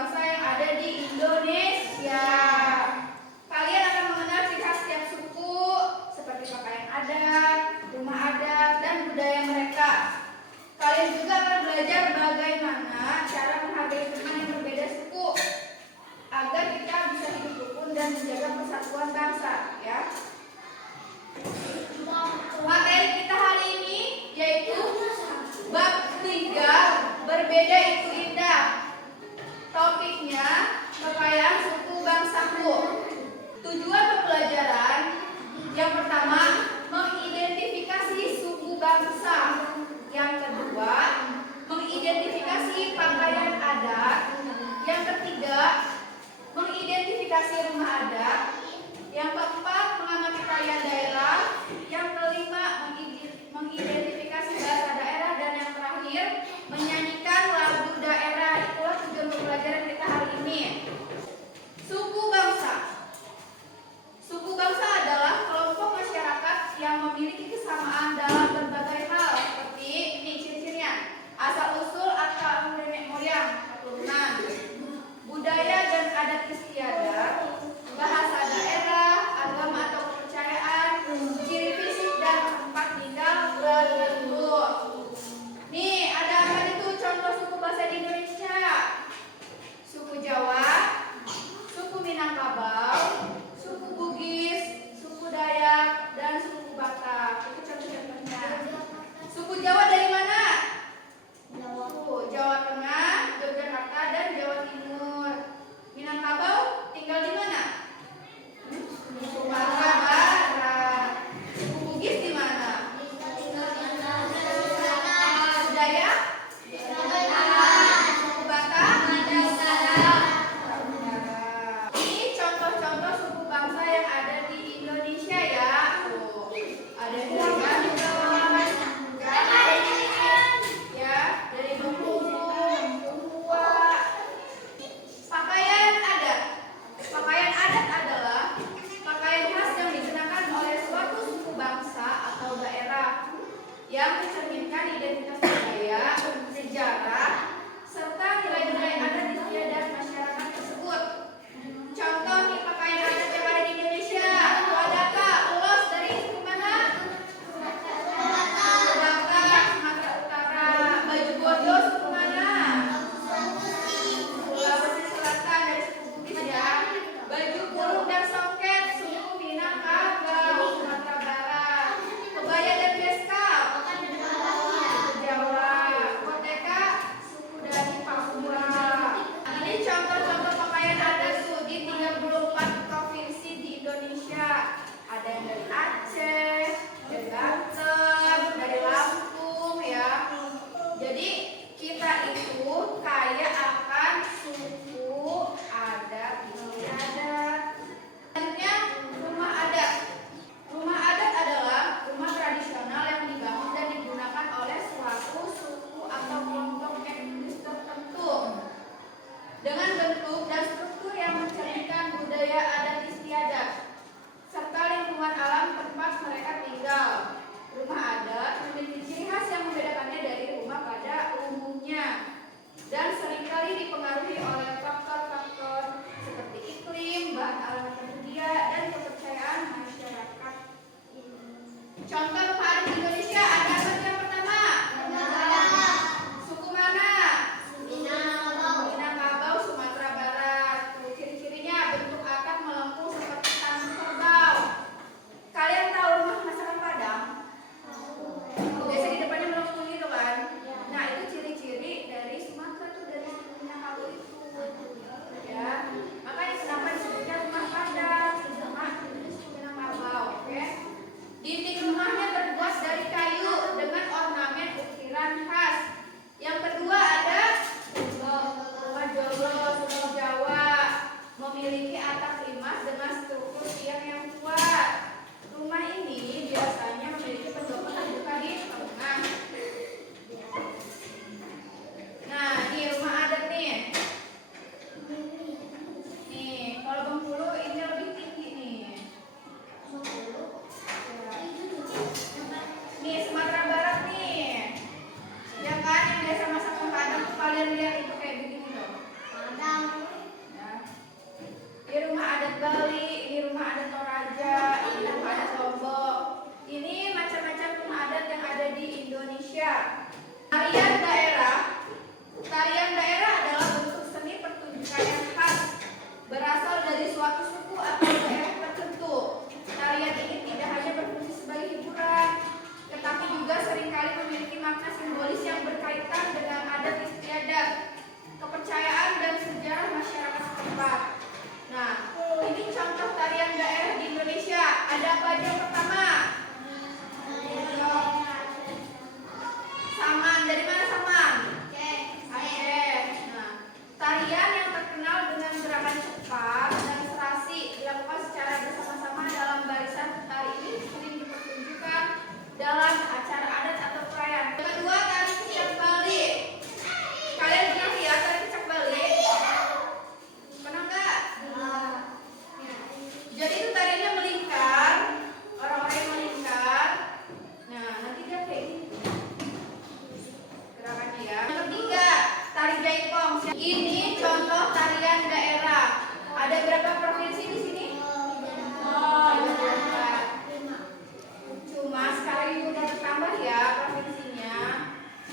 bangsa yang ada di Indonesia. Kalian akan mengenal ciri khas setiap suku seperti pakaian adat, rumah adat, dan budaya mereka. Kalian juga akan belajar bagaimana cara menghargai teman yang berbeda suku agar kita bisa hidup rukun dan menjaga persatuan bangsa, ya. Materi kita hari ini yaitu bab 3, berbeda itu indah. Topiknya kekayaan suku bangsaku. Tujuan pembelajaran yang pertama, mengidentifikasi suku bangsa. Yang kedua, mengidentifikasi pakaian adat. Yang ketiga, mengidentifikasi rumah adat. Yang keempat, mengamati tarian daerah. Yang kelima, mengidentifikasi bahasa daerah. Dan yang terakhir, menyanyikan lagu daerah. Itulah tujuan pembelajaran kita hari ini. Suku bangsa. Suku bangsa adalah kelompok masyarakat yang memiliki kesamaan dalam berbagai hal, seperti ini ciri-cirinya: asal usul atau nenek moyang, keturunan, budaya dan adat istiadat, bahasa daerah, agama atau kepercayaan, ciri fisik dan tempat tinggal berbentuk. Nih, ada apa itu contoh suku bangsa di Indonesia? Suku Jawa, suku Minangkabau, suku Bugis, suku Dayak, dan suku Batak. Itu contoh-contohnya. Suku Jawa dari mana? Jawa Tengah, Yogyakarta, dan Jawa Timur. Minangkabau tinggal di mana? Sumatera Barat. Suku Bugis di mana? Suku Dayak? Suku Batak? Ini contoh-contoh suku bangsa yang ada di Indonesia, ya. Tuh, ada dari Banten, ya, dari Bengkulu, Papua. Pakaian adat. Pakaian adat adalah pakaian khas yang dikenakan oleh suatu suku bangsa atau daerah yang mencerminkan identitas budaya, sejarah, serta nilai-nilai adat istiadat masyarakat tersebut. Contoh nih pakaian adat yang ada di Indonesia. Tuh ada Kak, ulos dari suku mana? Batak, Sumatera Utara. Baju bodo suku mana? Sulawesi Selatan dari suku Bugis, ya. Baju kurung dan soket suku Minangkabau, Sumatera Barat. Kebaya dan beskap suku Jawa. Koteka suku dari Papua. Ini contoh-contoh pakaian adat tuh di 34 provinsi di Indonesia. Ada yang dari Aceh, dari Banten, dari Lampung, ya. Jadi kita itu kaya akan suku adat istiadat. Selanjutnya, rumah adat. Rumah adat adalah rumah tradisional yang dibangun dan digunakan oleh suatu suku atau kelompok etnis tertentu dengan bentuk dan struktur yang mencerminkan budaya adat istiadat serta lingkungan alam tempat mereka tinggal. Rumah adat memiliki ciri khas yang membedakannya dari rumah pada umumnya dan seringkali dipengaruhi oleh faktor-faktor seperti iklim, bahan alam yang tersedia, dan kepercayaan masyarakat. Contoh rumah adat di Indonesia ada apa yang pertama? Suku mana? Minangkabau, Sumatera Barat. Tuh, ciri-cirinya bentuk atap melengkung seperti tanduk kerbau. Kalian tahu rumah masyarakat Padang? Biasa di depannya melengkung gitu kan? Nah, itu ciri-ciri dari Sumatera tuh, dari suku Minangkabau itu. ada Toraja, Ibu ada Lombok. Ini macam-macam tuna adat yang ada di Indonesia. Tarian daerah. Tarian daerah adalah bentuk seni pertunjukan yang khas berasal dari suatu suku atau daerah tertentu. Tarian ini tidak hanya berfungsi sebagai hiburan, tetapi juga seringkali memiliki makna simbolis yang berkaitan dengan adat istiadat, kepercayaan dan sejarah masyarakat setempat. Nah, ini contoh tarian daerah di Indonesia. Ada apa aja yang pertama? Saman. Dari mana Saman? Aceh. Nah, tarian yang terkenal dengan gerakan cepat dan serasi dilakukan secara bersama-sama dalam barisan. Tari ini sering dipertunjukkan dalam acara adat atau perayaan. Yang kedua, tari kecak Bali. Kalian pernah lihat tari kecak Bali? Pernah nggak? Jadi itu tarinya melingkar, orang-orang yang melingkar. Nah, nanti dia kayak gini gerakannya ya. Yang ketiga, tari jaipong. Ini contoh tarian daerah. Ada berapa provinsi di sini? Oh, cuma sekarang ini udah bertambah ya provinsinya.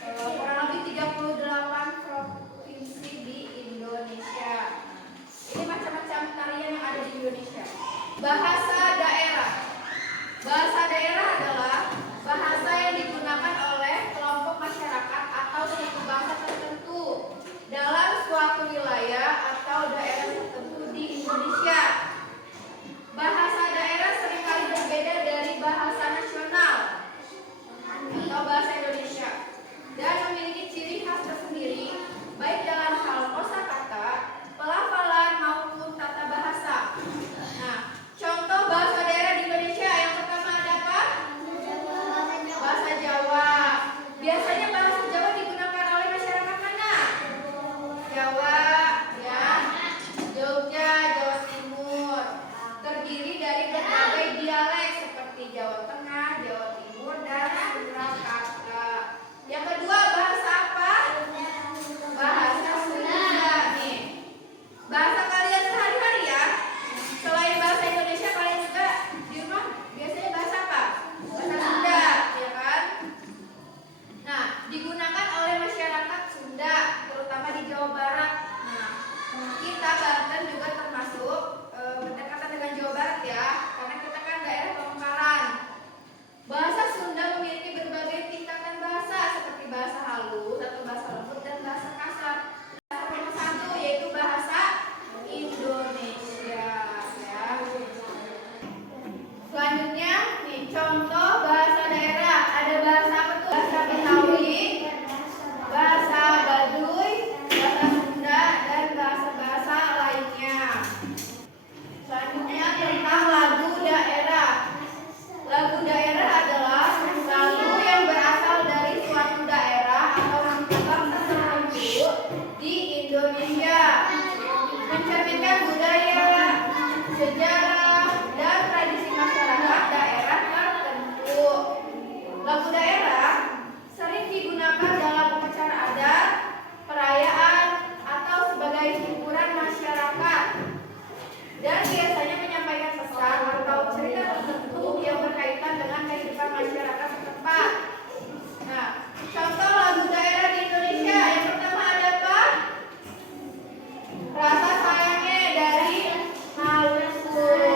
Kurang lebih 38 provinsi di Indonesia. Ini macam-macam tarian yang ada di Indonesia. Bahasa daerah. Bahasa daerah adalah bahasa yang digunakan oleh kelompok masyarakat atau suku bangsa tertentu dalam suatu wilayah atau daerah tertentu di Indonesia. Bahasa daerah seringkali berbeda dari bahasa nasional atau bahasa Indonesia dan memiliki ciri khas tersendiri baik dalam hal kosakata, pelafalan maupun tata bahasa. Nah, contoh bahasa daerah di Indonesia yang pertama ada apa? Bahasa Jawa. Biasanya bahasa Jawa digunakan oleh masyarakat mana? Jawa, ya. Jogja, Jawa Timur. Terdiri dari berbagai dialek seperti Jawa Tengah, Jawa Timur, dan Surakarta. Yang kedua, bahasa apa? Bahasa Sunda nih. Bahasa kalian sehari-hari ya. Selain bahasa Indonesia, kalian juga di rumah biasanya bahasa apa? Bahasa Sunda, ya kan? Nah, digunakan oleh masyarakat Sunda, terutama di Jawa Barat. Nah, kita Banten juga termasuk berdekatan dengan Jawa Barat ya, karena kita kan daerah Pamekaran. Bahasa Sunda memiliki berbagai tingkatan bahasa seperti bahasa halus atau bahasa lembut dan bahasa kasar. Bahasa nomor 1 yaitu bahasa Indonesia ya. Selanjutnya nih contoh bahasa daerah. Ada bahasa apa tuh? Bahasa Betawi, bahasa Baduy, bahasa Sunda dan bahasa-bahasa lainnya. Selanjutnya tentang lagu daerah. Lagu daerah adalah lagu yang berasal dari suatu daerah atau suku bangsa tertentu di Indonesia, mencerminkan budaya, sejarah, dan tradisi masyarakat daerah tertentu. Lagu daerah sering digunakan dalam upacara adat, perayaan, atau sebagai hiburan masyarakat, dan biasanya menyampaikan pesan atau cerita tertentu yang berkaitan dengan kehidupan masyarakat setempat. Nah, contoh lagu daerah di Indonesia yang pertama ada apa? Rasa Sayangnya dari Maluku.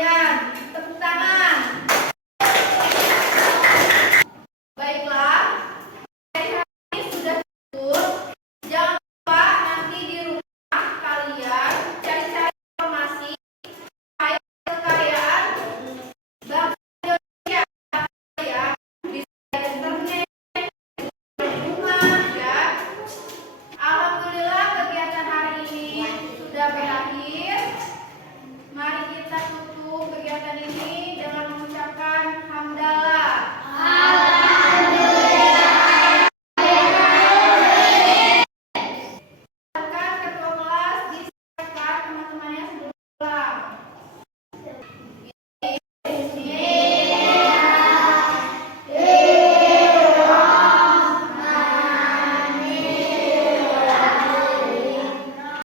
kalian. Tepuk tangan. Baiklah, hari ini sudah cukup. Jangan lupa nanti di rumah kalian cari-cari informasi kekayaan bangsa Indonesia ya, bisa di internet, di rumah ya. Alhamdulillah kegiatan hari ini sudah berakhir. Mari kita tutup kegiatan ini dengan mengucapkan hamdalah. Silakan ketua kelas disiapkan teman-temannya sebelum pulang.